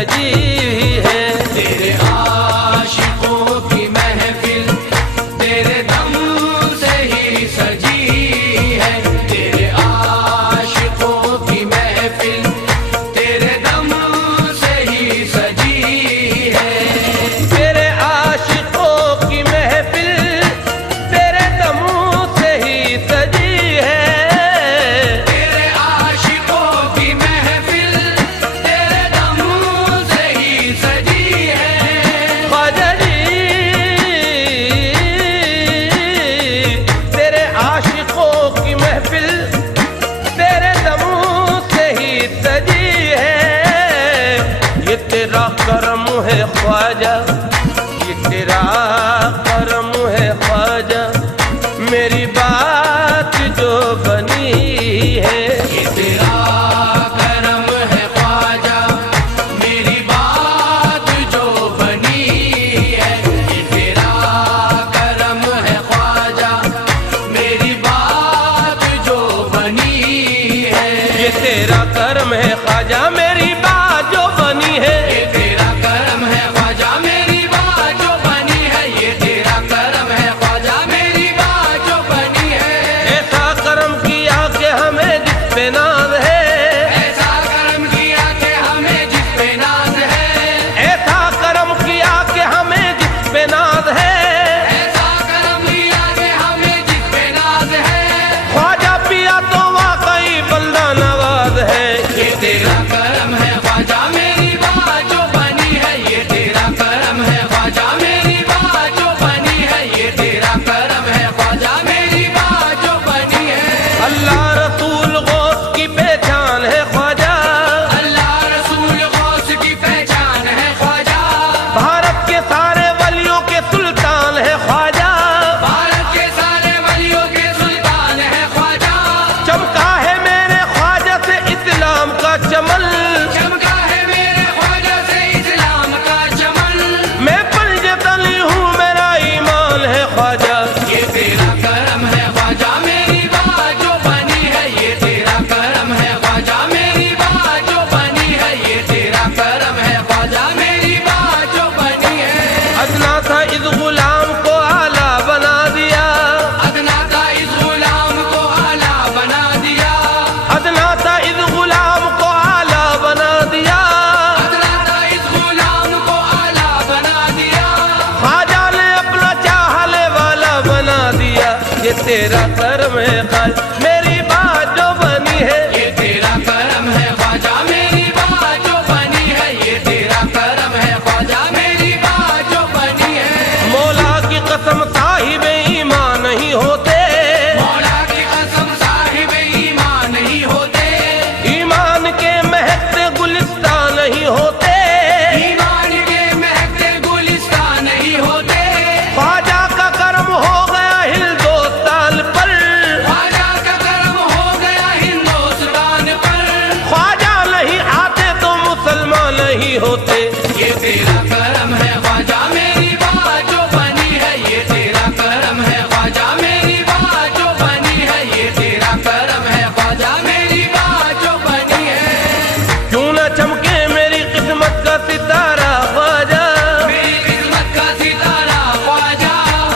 सजी है। तेरे आशिकों की महफिल तेरे दम से ही सजी है। तेरे आशिकों की महफिल तेरे दम से ही सजी है। तेरे आशिकों की महफिल तेरे दम से ही सजी है। तेरे आशिकों की महफिल तेरे दम से ही सजी है। ख्वाजा जी तेरे आशिकों की महफिल तेरे दम से ही सजी है। ये तेरा करम है ख्वाजा, ये तेरा करम है ख्वाजा, मेरी बात जो बनी है। ये तेरा करम है ख्वाजा, मेरी बात जो बनी है। ये तेरा करम है ख्वाजा, मेरी बात जो बनी है। ये तेरा करम है ख्वाजा, मेरी बात जो बनी है। ये तेरा करम है ख्वाजा, मेरी बात जो बनी है। ये तेरा करम है ख्वाजा, मेरी बात जो बनी है। ऐसा करम किया कि हमें जिस पे नाज है। ऐसा करम किया कि हमें जिस पे नाज है। ऐसा करम किया कि हमें जिस पे नाज है। ऐसा करम किया कि हमें जिस पे नाज है। ख्वाजा पिया तो वाकई बंदा नवाज है। ये तेरा करम है ख्वाजा, मेरी बात जो बनी है। ये तेरा करम है ख्वाजा, मेरी बात जो बनी है। ये तेरा करम है ख्वाजा, मेरी बात जो बनी है। अल्लाह रसूल गौस की पहचान है ख्वाजा, अल्लाह रसूल गौस की पहचान है ख्वाजा। भारत के सारे वलियों के सुल्तान है ख्वाजा। भारत के सारे वलियों के सुल्तान है ख्वाजा। चमका है मेरे ख्वाजा से इस्लाम का चमन, चमका है मेरे ख्वाजा से इस्लाम का चमन। मैं पंजे तली हूँ, मेरा ईमान है ख्वाजा। ये तेरा करम है ख्वाजा, मेरी बात जो बनी है। ये तेरा करम है ख्वाजा, मेरी बात जो बनी है। ये तेरा करम है ख्वाजा, मेरी बात जो बनी है। अदना था इस गुलाम को आला बना दिया। अदना था इस गुलाम को आला बना दिया। अदना था इस गुलाम को आला बना दिया। अदना था इस गुलाम को आला बना दिया। ख्वाजा ने अपना चाहने वाला बना दिया। ये तेरा करम है ख्वाजा, मेरी बात जो बनी है। ये तेरा करम है ख्वाजा, मेरी बात जो बनी है। ये तेरा करम है ख्वाजा, मेरी बात जो बनी है। मौला की कसम साहिब ईमान नहीं होते। मौला की कसम साहिब ईमान नहीं होते। ईमान के महकते गुलिस्तान नहीं होते। ईमान के महकते गुलिस्तान नहीं होते। ख्वाजा का करम हो गया हिंदुस्तान पर। ख्वाजा का करम हो गया हिंदुस्तान पर। ख्वाजा नहीं आते तो मुसलमान नहीं होते। ये तेरा करम है ख्वाजा, मेरी बात जो बनी है। ये तेरा करम है ख्वाजा, मेरी बात जो बनी है। ये तेरा करम है ख्वाजा, मेरी बात जो बनी है। क्यों न चमके मेरी किस्मत का सितारा ख्वाजा, मेरी किस्मत का सितारा ख्वाजा।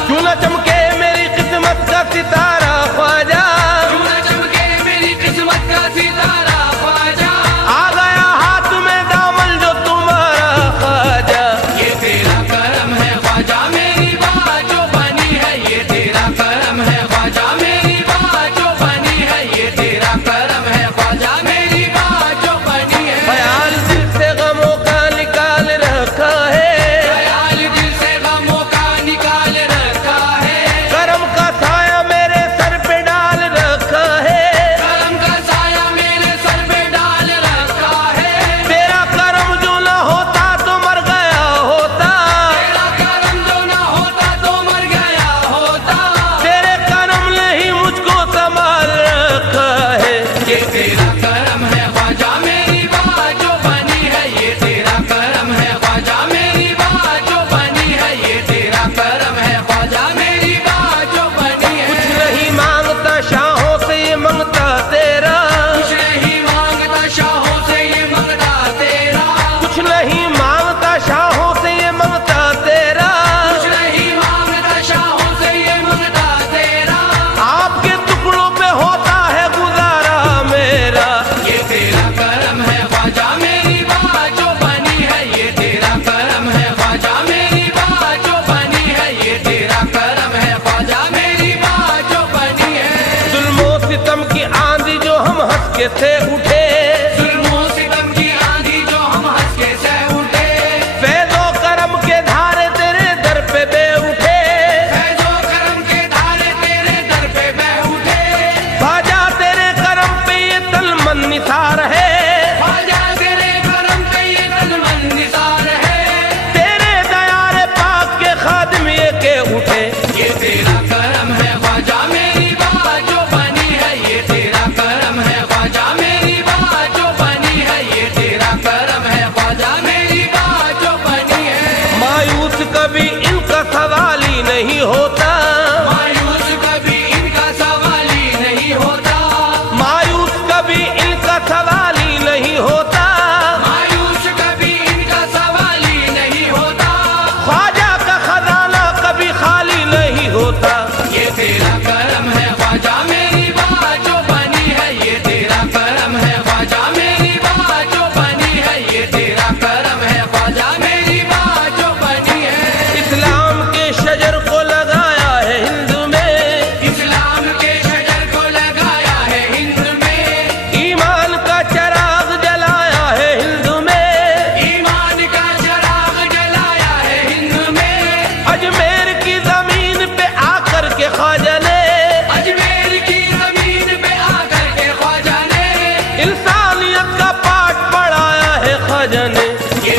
क्यों न चमके मेरी किस्मत का सितारा ख्वाजा। क्यों न चमके मेरी किस्मत का सितारा ख्वाजा। आ गया हाथ में दामन जो तुम्हारा ख्वाजा। ये तेरा करम है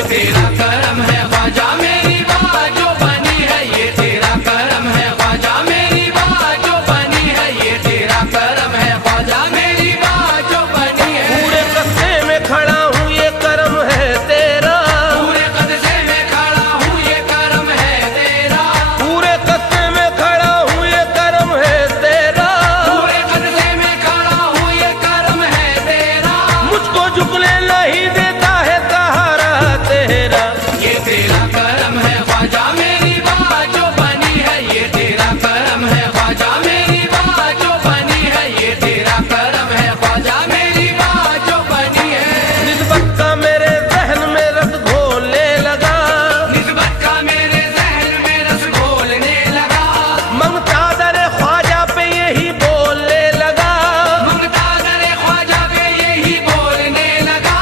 तेरा करम है ख्वाजा मेरी बात जो बनी है ये तेरा करम है ख्वाजा मेरी बात जो बनी है ये तेरा करम है ख्वाजा मेरी बात जो बनी है पूरे कस्बे में खड़ा हूँ ये करम है तेरा पूरे कस्बे में खड़ा हूँ ये करम है तेरा पूरे कस्बे में खड़ा हूँ ये करम है तेरा पूरे कस्बे में खड़ा हूँ ये करम है तेरा मुझको झुकने नहीं देता है सहारा तेरा ये तेरा करम है ख्वाजा मेरी बात जो बनी है ये तेरा करम है ख्वाजा मेरी बात जो बनी है ये तेरा करम है ख्वाजा मेरी बात जो बनी है निस्बत का मेरे जहन में रस घोलने लगा निस्बत का मेरे जहन में रस घोलने लगा मंगता दरे ख्वाजा पे यही बोलने लगा मंगता करे ख्वाजा पे यही बोलने लगा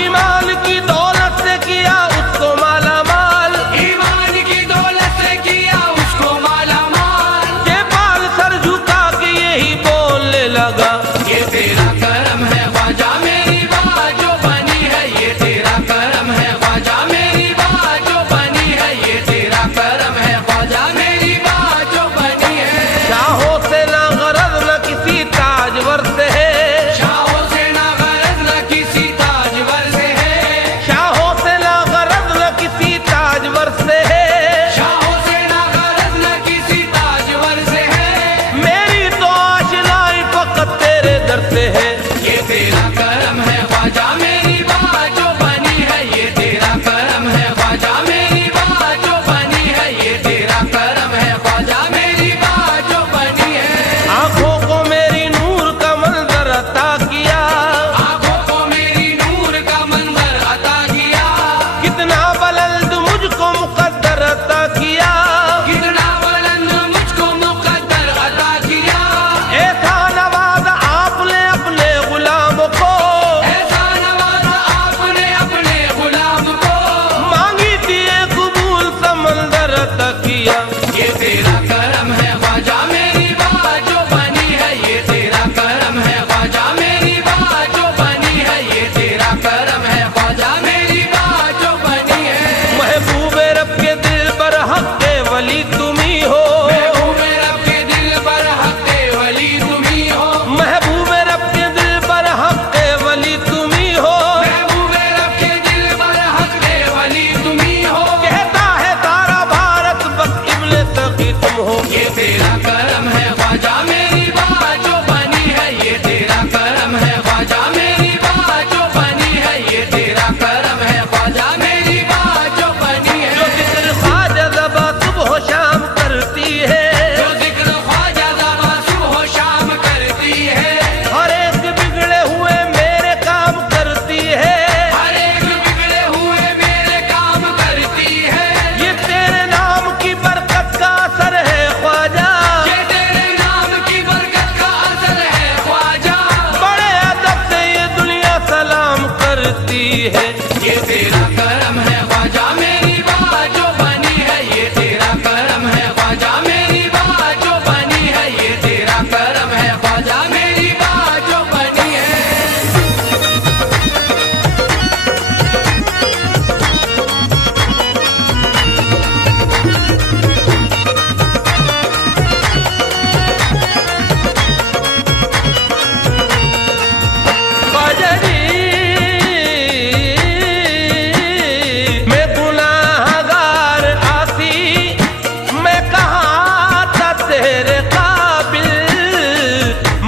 ईमान की दौलत से किया उसको माला माल ईमान की दौलत से किया उसको माला माल ये बाल सर झुका के यही बोलने लगा ये तेरा करम है ख्वाजा मेरी बात जो बनी है ये तेरा करम है ख्वाजा मेरी बात जो बनी है ये तेरा करम है ख्वाजा मेरी बात जो बनी है शाहों से ना गरज न किसी ताजवर से है शाहों से ना गरज न किसी ताजवर से है शाहों से ना गरज न किसी ताजवर से है शाहों से ना गरज न किसी ताजवर से है मेरी तो आशनाई फकत तेरे दर से है ये तेरा करम है ख्वाजा मेरी बात जो बनी है ये तेरा करम है ख्वाजा मेरी बात जो बनी है ये तेरा करम है ख्वाजा मेरी बात जो बनी है आंखों को मेरी नूर का मंजर अता किया आंखों को मेरी नूर का मंजर अता किया कितना बुलंद मुझको मुकद्दर अता किया कितना बुलंद मुझको मुकद्दर अता किया ऐसा नवाजा आपने अपने गुलाम को ऐसा नवाजा आपने अपने गुलाम को मांगी थी एक कबूल समंदर अता किया ये तेरा करम है ख्वाजा मेरी बात जो बनी है ये तेरा करम है ख्वाजा मेरी बात जो बनी है ये तेरा करम है ख्वाजा मेरी बात जो बनी है महबूब रब के दिल पर हक के वली तुम्ही हो महबूब रब के दिल पर हक के वली तुम्ही हो महबूब रब के दिल पर हक के वली तुम्ही हो महबूब रब के दिल पर हक के वली तुम्ही हो कहता है सारा भारत बस इब्ने तकी तुम हो ये तेरा करम है ख्वाजा मेरी बात जो बनी है ये तेरा करम है ख्वाजा मेरी बात जो बनी है ये तेरा करम है ख्वाजा मेरी बात जो बनी जो है जिक्र ख्वाजा ज़बा सुबह शाम करती है जो जिक्र ख्वाजा ज़बा सुबह शाम करती है हर एक बिगड़े हुए मेरे काम करती है हर एक बिगड़े हुए मेरे काम करती है ये तेरे नाम की बरकत का असर है ख्वाजा ये तेरे नाम की बरकत का असर है ख्वाजा बड़े अदब से ये दुनिया सलाम करती है ये तेरा करम है ख्वाजा मेरी बात जो बनी है ये तेरा करम है ख्वाजा मेरी बात जो बनी है ये तेरा करम है ख्वाजा मेरी बात जो बनी है ख्वाजा जी मैं गुनाहगार आसी मैं कहाँ था तेरे काबिल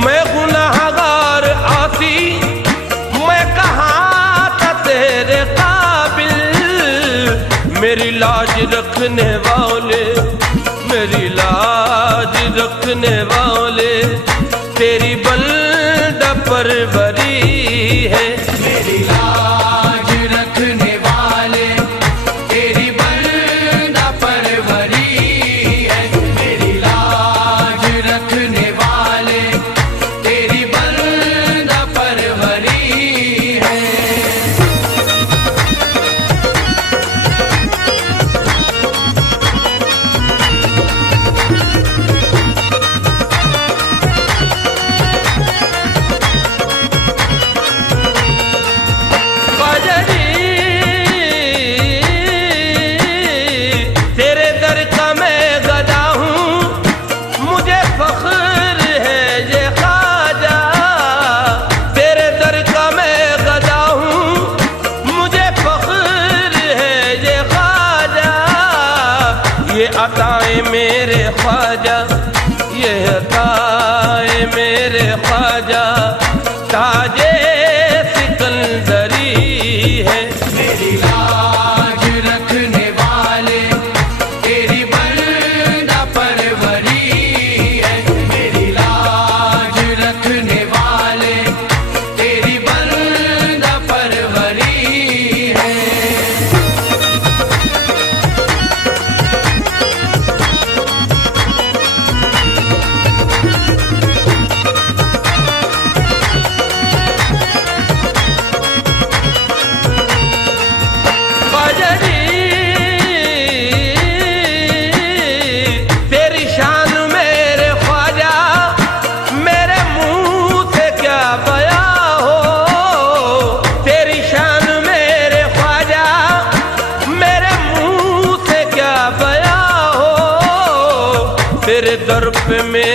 मैं गुनाहगार आसी मैं कहाँ था तेरे काबिल मेरी लाज रखने वाले मेरी लाज रखने वाले तेरी बंदा परवरी है मेरी लाज रखने वाले तेरी बंदा परवरी है मेरी लाज रखने वाले तेरी बंदा परवरी है अताएं मेरे ख्वाजा, ये अताएं मेरे ख्वाजा, ताजे सिकंदरी है। मेरी लाज रखने वाले तेरी बंदा परवरी है। मेरी लाज रखने वाले तेरी बंदा परवरी है। ख्वाजा जी तेरी शान मेरे ख्वाजा, मेरे मुंह से क्या बयां हो। तेरी शान मेरे ख्वाजा, मेरे मुंह से क्या बयां हो। तेरे दर पे मेरे